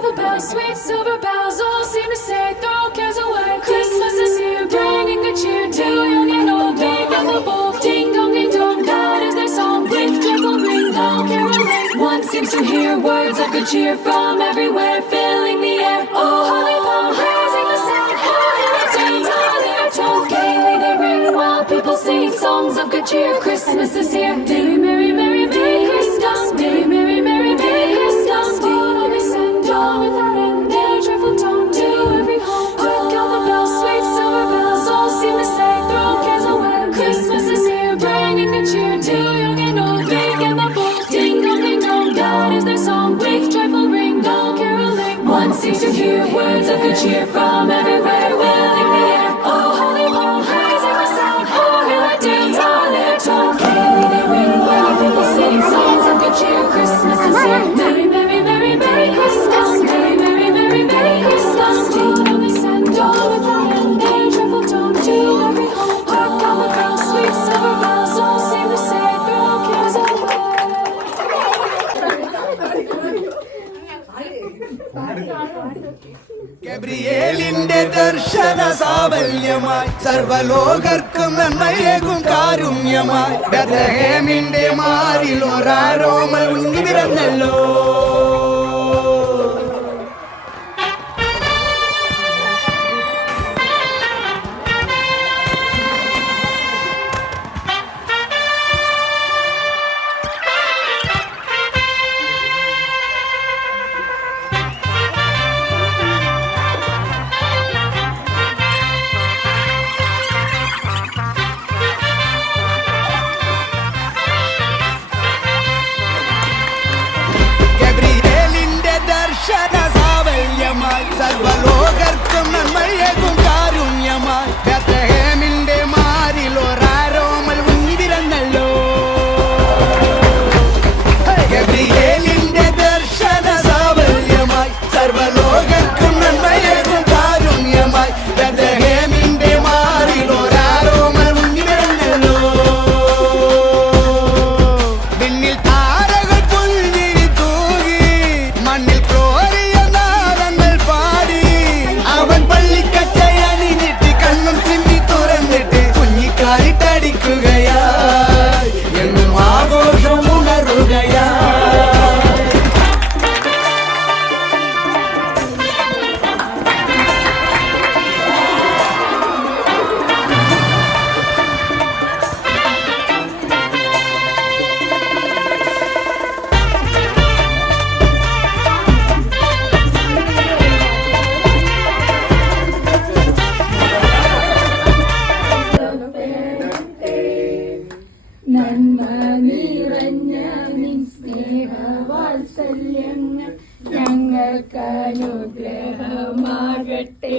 all the bells, sweet silver bells, all seem to say, throw cares away. Christmas is here, bringing good cheer to young and old. Big and the bold, ding dong ding dong, God is their song. With joyful ring, all caroling. One seems to hear words of good cheer from everywhere, filling the air. Oh, holy Paul, raising the sound, oh, hymns are their tones. Gaily they ring while people sing songs of good cheer. Christmas is here, merry, merry, merry, merry Christmas, merry, merry, merry, merry Christmas. All they send, all without end, their joyful tone to every home. Quick all the bells, sweet silver bells, all seem to say, throw cares away. Christmas is here, bringing good cheer to young and old, big and the bold. Ding dong ding dong, God is their song, with joyful ring, all caroling. One seems to hear words of good cheer from everywhere, filling the air. Oh, holy Paul, raising the sound, oh, hear the ding, all their tones. Gaily they ring while people sing songs of good cheer. Christmas is here, merry, merry, merry, merry Christmas, merry, merry, merry, merry Christmas. All they send, all without end, their joyful tone to every home. Hark all the bells, sweet silver bells, all seem to say, throw cares away. ഗബ്രിയേലിന്റെ ദർശന സാവല്യമായി സർവലോകർക്കും നന്മയേകും കാരുണ്യമായി ബെത്ലഹേമിന്റെ മാറിൽ ഒരാരോമൽ ഉണ്ണി പിറന്നല്ലോ. സർവലോകർക്കും നന്മയേകും കാരുണ്യമായി ബെത്ലഹേമിന്റെ മാറിൽ ഒരാരോമൽ ഉണ്ണി പിറന്നല്ലോ. ഗബ്രിയേലിന്റെ ദർശന സാവല്യമായി സർവലോകർക്കും നന്മയേകും കാരുണ്യമായി ബെത്ലഹേമിന്റെ മാറിൽ ഒരാരോമൽ ഉണ്ണി പിറന്നല്ലോ. പിന്നിൽ താരകൾ പുൽവിരി തൂകി മണ്ണിൽ ടിക്കുകയായി എന്നും ആഘോഷം ഉണരുകയായി. നന്മ നിറഞ്ഞ നിൻ സ്നേഹവാത്സല്യങ്ങൾ ഞങ്ങൾക്ക് അനുഗ്രഹമാകട്ടെ.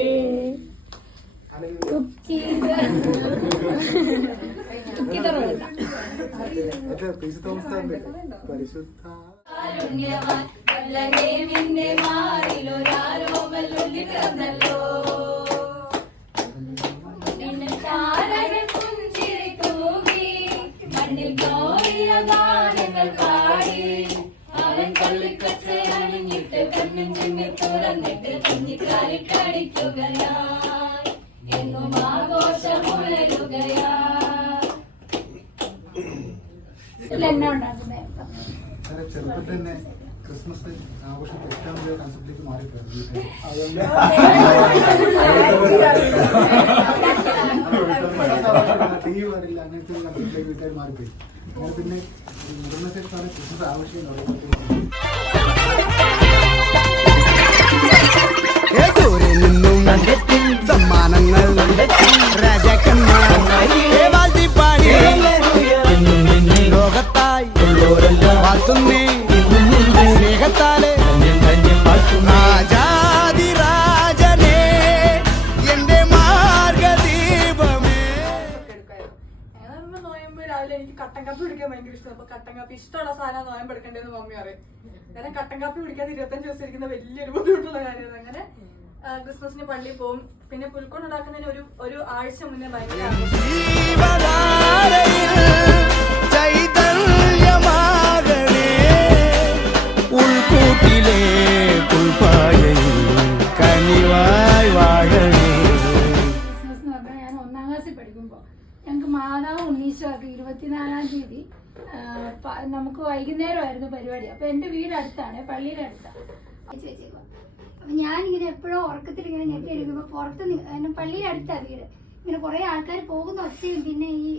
ഗാനങ്ങൾ പാടി അവൻ പള്ളിക്കച്ച് അണിഞ്ഞിട്ട് കണ്ണും ചിമ്മി തുറന്നിട്ട് കുഞ്ഞിക്കാലിട്ടടിക്കുകയായി എന്നും ആഘോഷമുണരുകയായി. ചെറുപ്പത്തിൽ തന്നെ ക്രിസ്മസ് ആഘോഷം ഏറ്റവും വലിയ കൺസെപ്റ്റിലേക്ക് മാറിപ്പോയി. ടി വി പാടില്ല, അങ്ങനത്തെ കൺസെപ്റ്റിലേക്ക് വീട്ടുകാർ മാറിപ്പോയി. അങ്ങനെ പിന്നെ മുതിർന്ന ശേഷമാണ് ക്രിസ്മസ് ആഘോഷം സമ്മാനങ്ങൾ രാജാക്കന്മാർ ലോകത്തായി വാഴ്ത്തുന്നേ സ്നേഹത്താലെ രാജാതിരാജനേ എന്റെ മാർഗദീപമേ. നോയമ്പ് രാവിലെ എനിക്ക് കട്ടൻ കാപ്പി കുടിക്കാൻ ഭയങ്കര ഇഷ്ടം. അപ്പൊ കട്ടൻ കാപ്പി ഇഷ്ടമുള്ള സാധനം നോയമ്പ് എടുക്കേണ്ടതെന്ന് മമ്മി പറയും. കാരണം കട്ടൻ കാപ്പി കുടിക്കാതെ 25 ദിവസം ഇരിക്കുന്ന വലിയൊരു ബുദ്ധിമുട്ടുള്ള കാര്യമാണ്. അങ്ങനെ ക്രിസ്മസിന് പള്ളിയിൽ പോകും. പിന്നെ പുൽക്കൊണ്ട് ഉണ്ടാക്കുന്നതിന് ഒരു ആഴ്ച മുന്നേ ഭയങ്കര ചൈതന്യമാകണേ ഉൾക്കൂട്ടിലെ പുൽപ്പാടി ഉണ്ണീശ്വർക്ക് 24-ാം തീയതി നമുക്ക് വൈകുന്നേരമായിരുന്നു പരിപാടി. അപ്പൊ എന്റെ വീട് അടുത്താണ്, പള്ളിയുടെ അടുത്താണ്. അപ്പൊ ഞാനിങ്ങനെ എപ്പോഴും ഉറക്കത്തിൽ ഇങ്ങനെ ഞെട്ടിയിരിക്കുമ്പോ പുറത്ത് പള്ളിയുടെ അടുത്താണ് വീട്. ഇങ്ങനെ കുറെ ആൾക്കാർ പോകുന്ന ഒച്ചയും പിന്നെ ഈ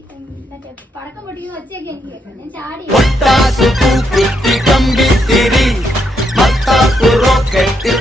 മറ്റേ പടക്കം പൊട്ടിക്കുന്ന ഒച്ചയൊക്കെ എനിക്ക് കേൾക്കാം. ഞാൻ ചാടി പൊട്ടാസു പൂക്കുറ്റി കമ്പിത്തിരി മത്താപ്പു റോക്കറ്റ്